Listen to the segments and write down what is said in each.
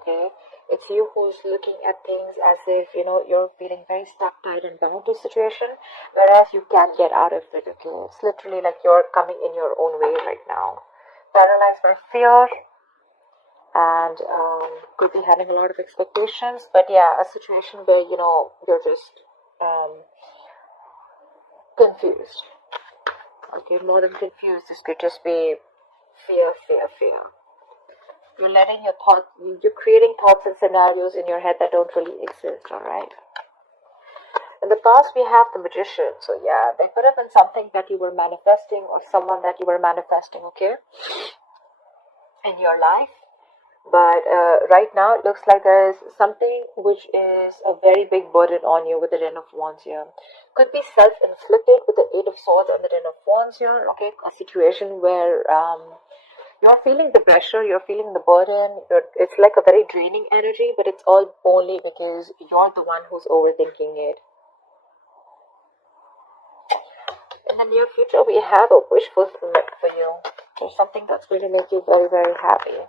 okay? It's you who's looking at things as if, you're feeling very stuck, tied, and bound to a situation, whereas you can't get out of it, okay? It's literally like you're coming in your own way right now. Paralyzed by fear, and could be having a lot of expectations, but yeah, a situation where, you're just confused. Okay, more than confused, this could just be fear, fear, fear. You're letting your thoughts, you're creating thoughts and scenarios in your head that don't really exist, alright? In the past, we have the Magician. So yeah, there could have been something that you were manifesting or someone that you were manifesting, okay, in your life. But right now, it looks like there is something which is a very big burden on you with the Ten of Wands here. Could be self-inflicted with the Eight of Swords and the Ten of Wands here, okay? A situation where you're feeling the pressure, you're feeling the burden. It's like a very draining energy, but it's all only because you're the one who's overthinking it. In the near future, we have a wish fulfillment for you. There's something that's going to make you very, very happy.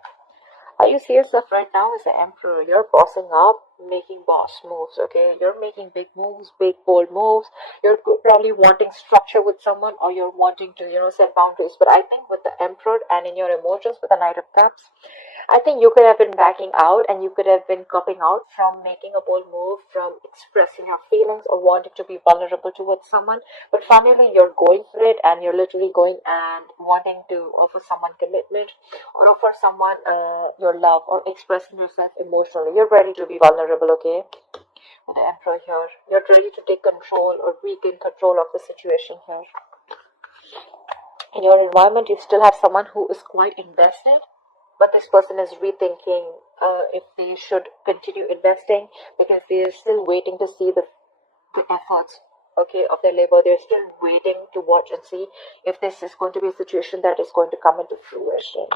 How you see yourself right now is the Emperor. You're bossing up, making boss moves, okay? You're making big moves, big, bold moves. You're probably wanting structure with someone, or you're wanting to, set boundaries. But I think with the Emperor and in your emotions with the Knight of Cups, I think you could have been backing out, and you could have been cupping out from making a bold move, from expressing your feelings or wanting to be vulnerable towards someone. But finally, you're going for it, and you're literally going and wanting to offer someone commitment or offer someone your love or expressing yourself emotionally. You're ready to be vulnerable, okay? With the Emperor here, you're ready to take control or regain control of the situation here. In your environment, you still have someone who is quite invested, but this person is rethinking if they should continue investing, because they're still waiting to see the efforts, okay, of their labor. They're still waiting to watch and see if this is going to be a situation that is going to come into fruition.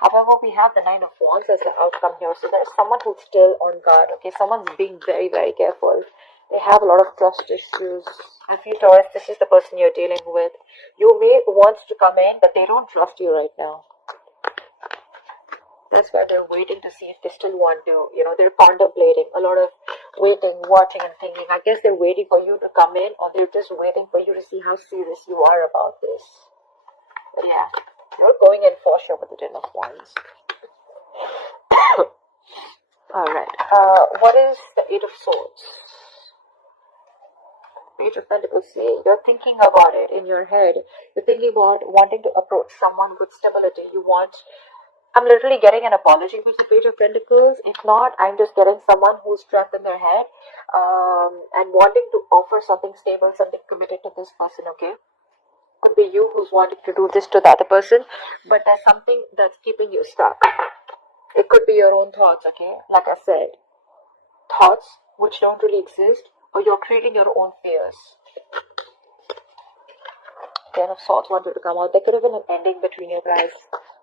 However, we have the Nine of Wands as the outcome here. So there's someone who's still on guard, okay? Someone's being very, very careful. They have a lot of trust issues. And for you, Taurus, this is the person you're dealing with. You may want to come in, but they don't trust you right now. That's why they're waiting to see if they still want to, they're contemplating, a lot of waiting, watching, and thinking. I guess they're waiting for you to come in, or they're just waiting for you to see how serious you are about this. But yeah, you're going in for sure with the Ten of Wands. Alright, what is the Eight of Swords? Page of Pentacles. See, you're thinking about it in your head. You're thinking about wanting to approach someone with stability. I'm literally getting an apology with the Page of Pentacles. If not, I'm just getting someone who's trapped in their head and wanting to offer something stable, something committed to this person, okay? Could be you who's wanting to do this to the other person, but there's something that's keeping you stuck. It could be your own thoughts, okay? Like I said, thoughts which don't really exist, or you're creating your own fears. Ten of Swords wanted to come out. There could have been an ending between you guys.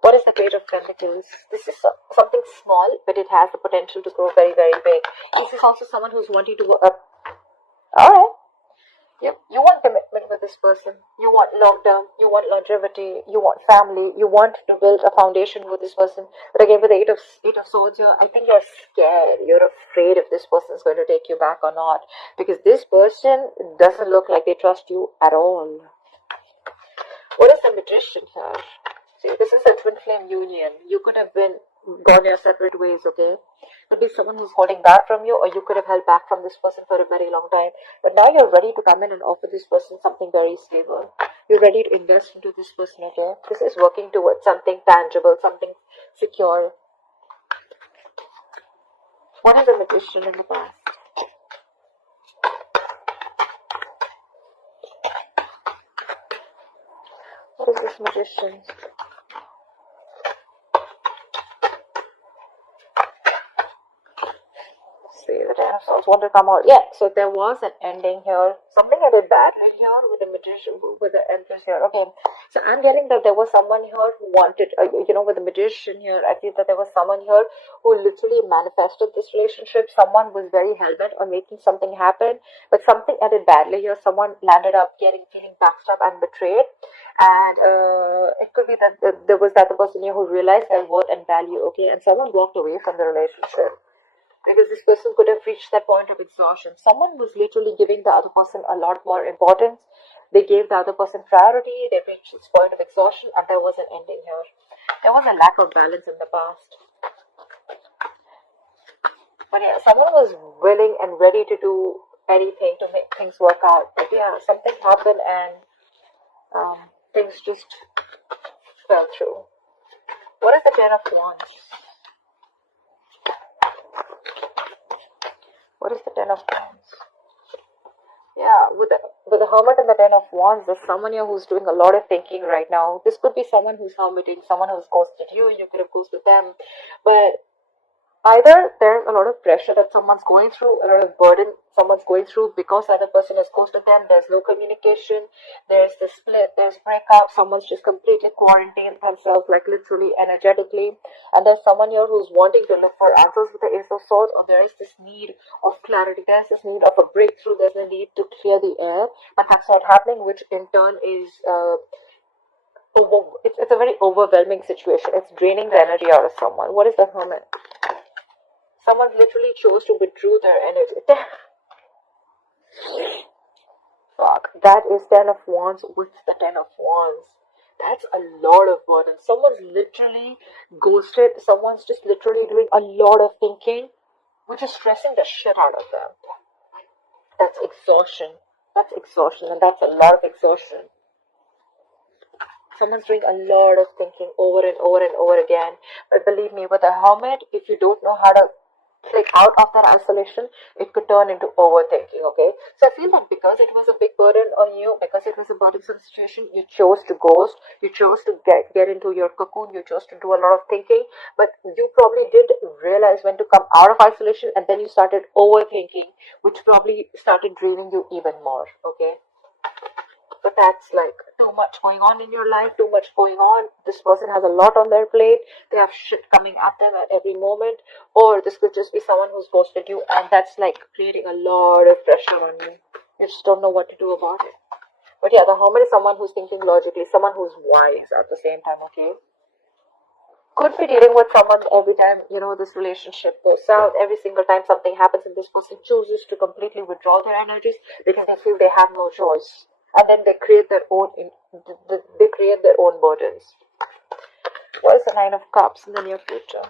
What is the Page of Pentacles? This is something small, but it has the potential to grow very, very big. This is also someone who's wanting to go up. Alright. Yep. You want commitment with this person. You want long term. You want longevity. You want family. You want to build a foundation with this person. But again, with the Eight of Swords here, I think you're scared. You're afraid if this person is going to take you back or not. Because this person doesn't look like they trust you at all. What is the Magician here? See, this is a twin flame union. You could have gone your separate ways, okay? Could be someone who's holding back from you, or you could have held back from this person for a very long time. But now you're ready to come in and offer this person something very stable. You're ready to invest into this person, okay? This is working towards something tangible, something secure. What is a Magician in the past? What is this Magician? See, the Ten of Swords want to come out. Yeah, so there was an ending here. Something ended badly here with the Magician, with the Empress here. Okay, so I'm getting that there was someone here who wanted, with the Magician here, I feel that there was someone here who literally manifested this relationship. Someone was very hell-bent on making something happen, but something ended badly here. Someone landed up feeling backstabbed and betrayed. And it could be that there was the other person here who realized their worth and value, okay, and someone walked away from the relationship because this person could have reached that point of exhaustion. Someone was literally giving the other person a lot more importance. They gave the other person priority, they reached this point of exhaustion, and there was an ending here. There was a lack of balance in the past. But yeah, someone was willing and ready to do anything to make things work out. But yeah, something happened and things just fell through. What is the Ten of Wands? What is the Ten of Wands? Yeah, with the Hermit and the Ten of Wands, there's someone here who's doing a lot of thinking right now. This could be someone who's hermiting, someone who's ghosted you. You could have ghosted them, but either there's a lot of pressure that someone's going through, a lot of burden someone's going through because the other person has ghosted them. There's no communication, there's the split, there's breakup, someone's just completely quarantined themselves, like literally energetically. And there's someone here who's wanting to look for answers with the Ace of Swords, or there is this need of clarity, there's this need of a breakthrough, there's a need to clear the air, but that's not happening, which in turn is it's a very overwhelming situation. It's draining the energy out of someone. What is the Hermit? Someone literally chose to withdraw their energy. Fuck. That is Ten of Wands with the Ten of Wands. That's a lot of burden. Someone's literally ghosted. Someone's just literally doing a lot of thinking, which is stressing the shit out of them. That's exhaustion. That's exhaustion, and that's a lot of exhaustion. Someone's doing a lot of thinking over and over and over again. But believe me, with a Hermit, if you don't know how to click out of that isolation, it could turn into overthinking, okay? So I feel that because it was a big burden on you, because it was a burdensome situation, you chose to ghost, you chose to get into your cocoon, you chose to do a lot of thinking, but you probably didn't realize when to come out of isolation, and then you started overthinking, which probably started draining you even more, okay? But that's like too much going on in your life, too much going on. This person has a lot on their plate. They have shit coming at them at every moment. Or this could just be someone who's ghosted you, and that's like creating a lot of pressure on you. You just don't know what to do about it. But yeah, the Hermit is someone who's thinking logically, someone who's wise at the same time, okay? Could be dealing with someone every time, this relationship goes south. Every single time something happens and this person chooses to completely withdraw their energies because they feel they have no choice. And then they create their own burdens. What is the Nine of Cups in the near future?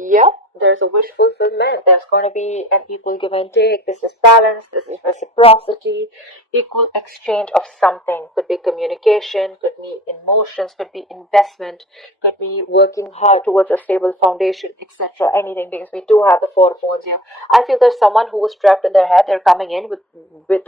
Yep, there's a wish fulfillment. There's going to be an equal give and take. This is balance. This is reciprocity. Equal exchange of something. Could be communication, could be emotions, could be investment, could be working hard towards a stable foundation, etc. Anything, because we do have the Four of Wands here. I feel there's someone who was trapped in their head. They're coming in with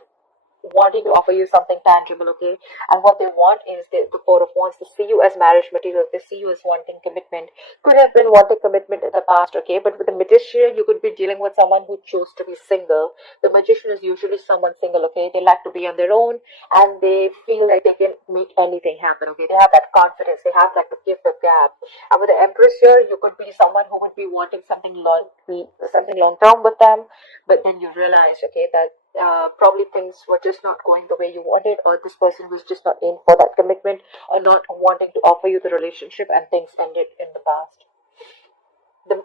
wanting to offer you something tangible, okay? And what they want is the Four of Wands to see you as marriage material. They see you as wanting commitment. Could have been wanting commitment in the past, okay? But with the Magician, you could be dealing with someone who chose to be single. The Magician is usually someone single, okay? They like to be on their own, and they feel like they can make anything happen, okay? They have that confidence. They have like the gift of gab. And with the Empress here, you could be someone who would be wanting something long term with them, but then you realize, okay, that probably things were just not going the way you wanted, or this person was just not in for that commitment, or not wanting to offer you the relationship, and things ended in the past.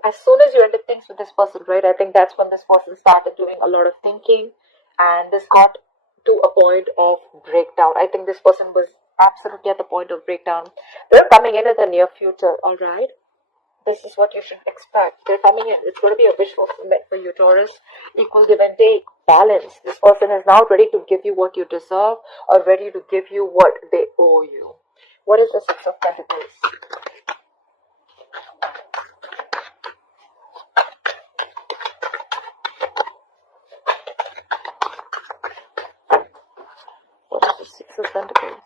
As soon as you ended things with this person, right, I think that's when this person started doing a lot of thinking, and this got to a point of breakdown. I think this person was absolutely at the point of breakdown. They're coming in the near future, alright? This is what you should expect. They're coming in. It's going to be a wish fulfillment for you, Taurus. Equal give and take. Balance. This person is now ready to give you what you deserve, or ready to give you what they owe you. What is the Six of Pentacles? What is the Six of Pentacles?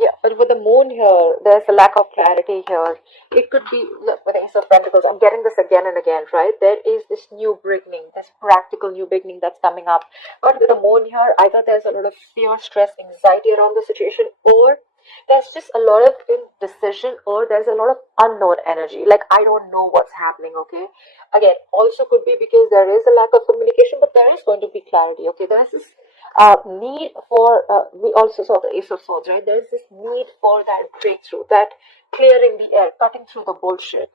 Yeah, but with the moon here, there's a lack of clarity here. It could be, look, with the Ace of Pentacles, I'm getting this again and again, right? There is this new beginning, this practical new beginning that's coming up. But with the moon here, either there's a lot of fear, stress, anxiety around the situation, or there's just a lot of indecision, or there's a lot of unknown energy. Like, I don't know what's happening, okay? Again, also could be because there is a lack of communication, but there is going to be clarity, okay? There's this need for, we also saw the Ace of Swords, right? There's this need for that breakthrough, that clearing the air, cutting through the bullshit.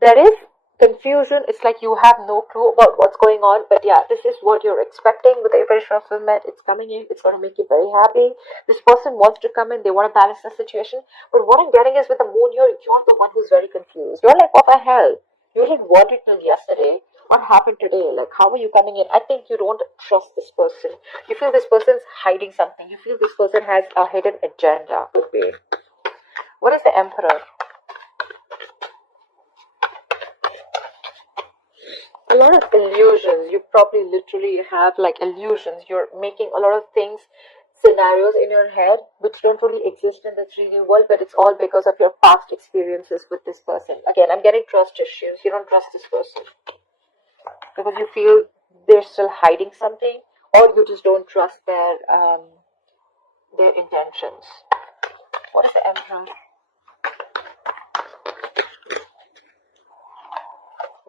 There is confusion. It's like you have no clue about what's going on, but yeah, this is what you're expecting with the Invasion of Fulfillment. It's coming in, it's going to make you very happy. This person wants to come in, they want to balance the situation, but what I'm getting is with the moon here, you're the one who's very confused. You're like, what the hell? You didn't want it till yesterday. What happened today? Like, how are you coming in? I think you don't trust this person. You feel this person's hiding something. You feel this person has a hidden agenda. Could be. What is the Emperor? A lot of illusions. You probably literally have like illusions. You're making a lot of things, scenarios in your head which don't really exist in the 3D world, but it's all because of your past experiences with this person. Again, I'm getting trust issues. You don't trust this person because you feel they're still hiding something, or you just don't trust their intentions. What is the Emperor?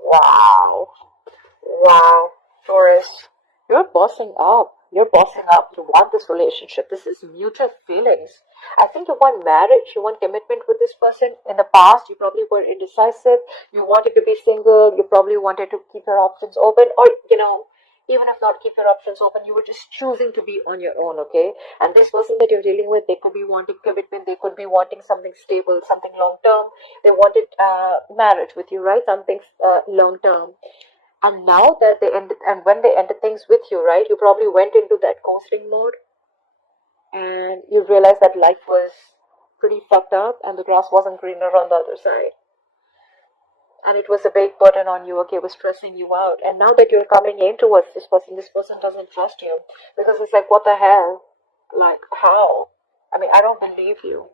Wow. Wow, Taurus, you're bossing up. You're bossing up. You want this relationship. This is mutual feelings. I think you want marriage. You want commitment with this person. In the past, you probably were indecisive. You wanted to be single. You probably wanted to keep your options open. Or, even if not keep your options open, you were just choosing to be on your own, okay? And this person that you're dealing with, they could be wanting commitment. They could be wanting something stable, something long-term. They wanted marriage with you, right? Something long-term. And now that they ended, and when they ended things with you, right, you probably went into that ghosting mode and you realized that life was pretty fucked up and the grass wasn't greener on the other side. And it was a big burden on you, okay, it was stressing you out. And now that you're coming in towards this person doesn't trust you because it's like, what the hell? Like, how? I mean, I don't believe you.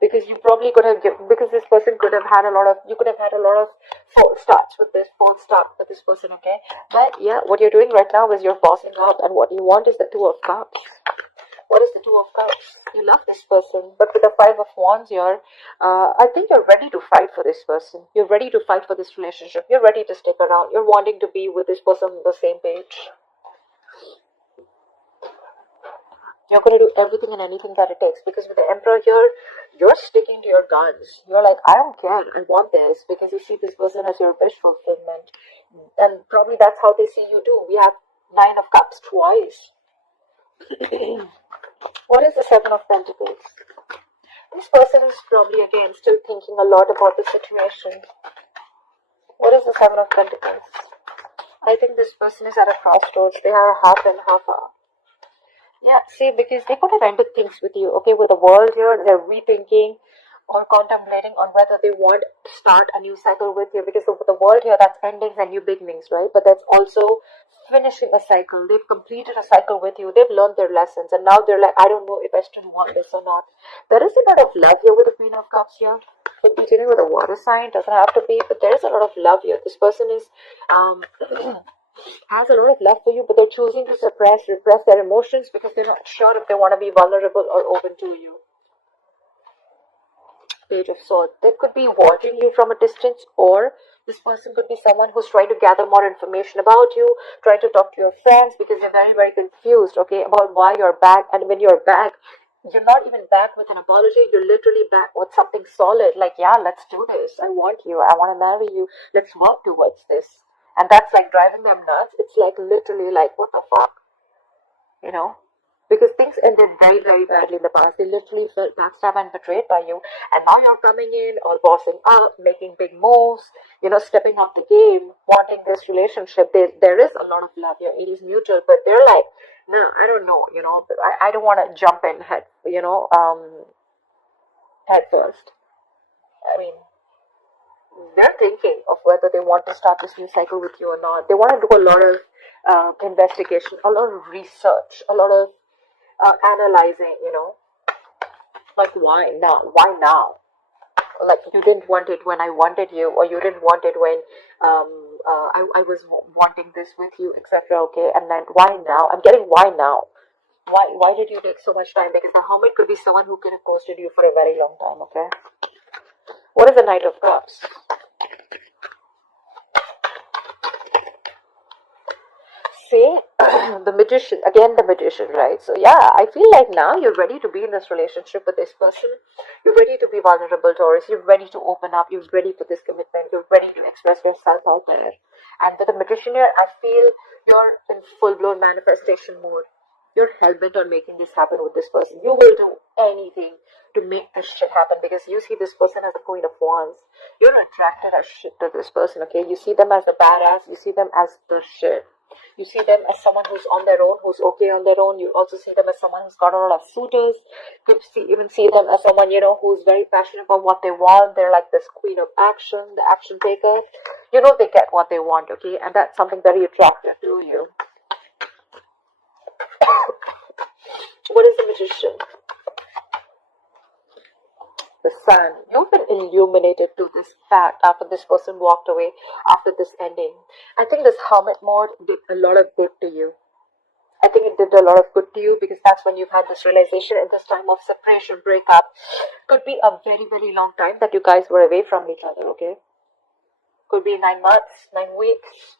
Because you probably could have because this person could have had you could have had a lot of false starts with this person, okay? But yeah, what you're doing right now is you're bossing up, and what you want is the Two of Cups. What is the Two of Cups? You love this person, but with the Five of Wands here, I think you're ready to fight for this person. You're ready to fight for this relationship. You're ready to stick around. You're wanting to be with this person on the same page. You're going to do everything and anything that it takes, because with the Emperor here, you're sticking to your guns. You're like, I don't care, I want this, because you see this person as your wish fulfillment. And probably that's how they see you too. We have Nine of Cups twice. What is the Seven of Pentacles? This person is probably, again, still thinking a lot about the situation. What is the Seven of Pentacles? I think this person is at a crossroads. They are half and half up. Yeah, see, because they could have ended things with you, okay? With the world here, they're rethinking or contemplating on whether they want to start a new cycle with you, because with the world here, that's endings and new beginnings, right? But that's also finishing a cycle. They've completed a cycle with you. They've learned their lessons, and now they're like, I don't know if I still want this or not. There is a lot of love here with the Queen of Cups here. Could be dealing with a water sign, doesn't have to be, but there is a lot of love here. This person is has a lot of love for you, but they're choosing to repress their emotions because they're not sure if they want to be vulnerable or open to you. Page of Swords. They could be watching you from a distance, or this person could be someone who's trying to gather more information about you, trying to talk to your friends because they're very, very confused, okay, about why you're back. And when you're back, you're not even back with an apology. You're literally back with something solid, like, yeah, let's do this. I want you. I want to marry you. Let's work towards this. And that's like driving them nuts. It's like literally like, what the fuck? Because things ended very, very badly in the past. They literally felt backstabbed and betrayed by you. And now you're coming in, all bossing up, making big moves, stepping up the game, wanting this relationship. There is a lot of love here. It is mutual, but they're like, no, I don't know, I don't want to jump in head first. I mean, they're thinking of whether they want to start this new cycle with you or not. They want to do a lot of investigation, a lot of research, a lot of analyzing, Like, why now? Why now? Like, you didn't want it when I wanted you, or you didn't want it when I was wanting this with you, etc. Okay, and then why now? I'm getting why now. Why did you take so much time? Because the hermit could be someone who could have ghosted you for a very long time. Okay, what is the Knight of Cups? See, the Magician, again the Magician, right? So yeah, I feel like now you're ready to be in this relationship with this person. You're ready to be vulnerable, Taurus. You're ready to open up. You're ready for this commitment. You're ready to express yourself out there. And with the Magician here, I feel you're in full-blown manifestation mode. You're hell-bent on making this happen with this person. You will do anything to make this shit happen, because you see this person as the Queen of Wands. You're attracted as shit to this person, okay? You see them as the badass. You see them as the shit. You see them as someone who's on their own, who's okay on their own. You also see them as someone who's got a lot of suitors. You even see them as someone, who's very passionate about what they want. They're like this queen of action, the action taker. They get what they want, okay? And that's something very attractive to you. What is the Magician? The Sun. You've been illuminated to this fact after this person walked away, after this ending. I think this hermit mode did a lot of good to you. I think it did a lot of good to you, because that's when you've had this realization in this time of separation, breakup. Could be a very, very long time that you guys were away from each other, okay? Could be 9 months, 9 weeks.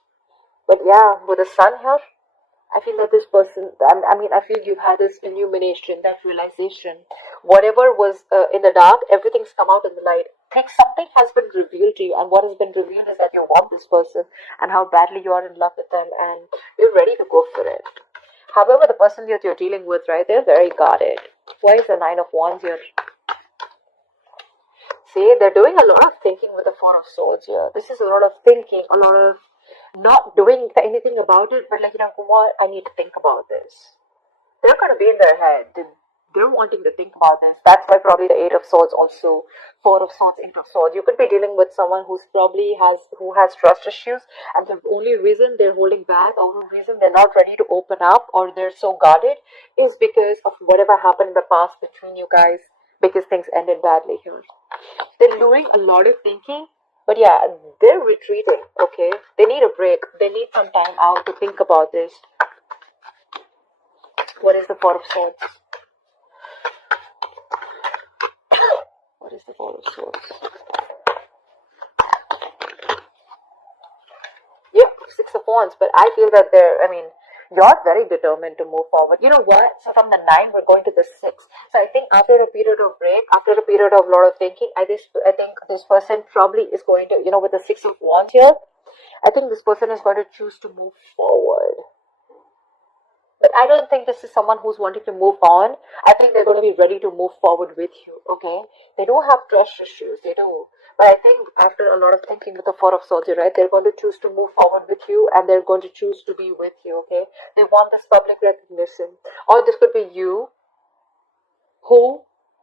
But yeah, with the Sun here, I feel that this person, I feel you've had this illumination, that realization. Whatever was in the dark, everything's come out in the light. Think something has been revealed to you, and what has been revealed is that you want this person, and how badly you are in love with them, and you're ready to go for it. However, the person that you're dealing with, right, they're very guarded. Why is the Nine of Wands here? See, they're doing a lot of thinking with the Four of Swords here. This is a lot of thinking, a lot of not doing anything about it, but like, what, I need to think about this. They're going to be in their head. They're wanting to think about this. That's why probably the Eight of Swords also, Four of Swords, Eight of Swords. You could be dealing with someone who has trust issues, and the only reason they're holding back, or the reason they're not ready to open up, or they're so guarded, is because of whatever happened in the past between you guys, because things ended badly here. They're doing a lot of thinking, but yeah, they're retreating, okay? They need a break. They need some time out to think about this. What is the Four of Swords? What is the Four of Swords? Yeah, Six of Wands, but I feel that you're very determined to move forward. You know what? So from the 9, we're going to the 6. So I think after a period of break, after a period of a lot of thinking, I think this person probably is going to, with the 6 of Wands here, I think this person is going to choose to move forward. But I don't think this is someone who's wanting to move on. I think they're going to be ready to move forward with you, okay? They do have trust issues, they do. But I think after a lot of thinking with the Four of Swords, right, they're going to choose to move forward with you, and they're going to choose to be with you, okay? They want this public recognition. Or this could be you, who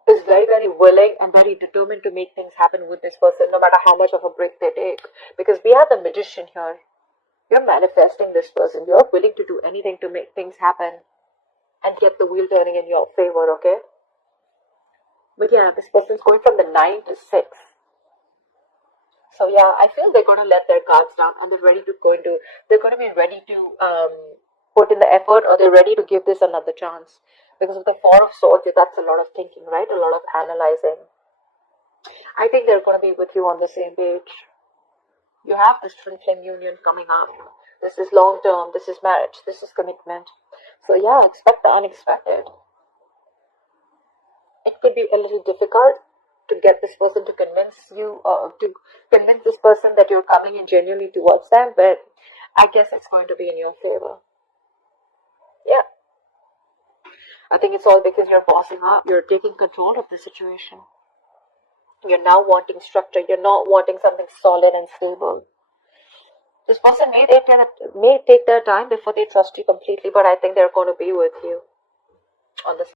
is very, very willing and very determined to make things happen with this person, no matter how much of a break they take. Because we have the Magician here. You're manifesting this person. You're willing to do anything to make things happen and get the wheel turning in your favor, okay? But yeah, this person's going from the 9 to 6. So yeah, I feel they're going to let their guards down, and they're going to be ready to put in the effort, or they're ready to give this another chance. Because of the Four of Swords, that's a lot of thinking, right? A lot of analyzing. I think they're going to be with you on the same page. You have this twin flame union coming up. This is long term. This is marriage. This is commitment. So yeah, expect the unexpected. It could be a little difficult to get this person to convince you, to convince this person that you're coming in genuinely towards them, but I guess it's going to be in your favor. Yeah. I think it's all because you're bossing up. You're taking control of the situation. You're now wanting structure. You're not wanting something solid and stable. This person may take their time before they trust you completely, but I think they're going to be with you on this.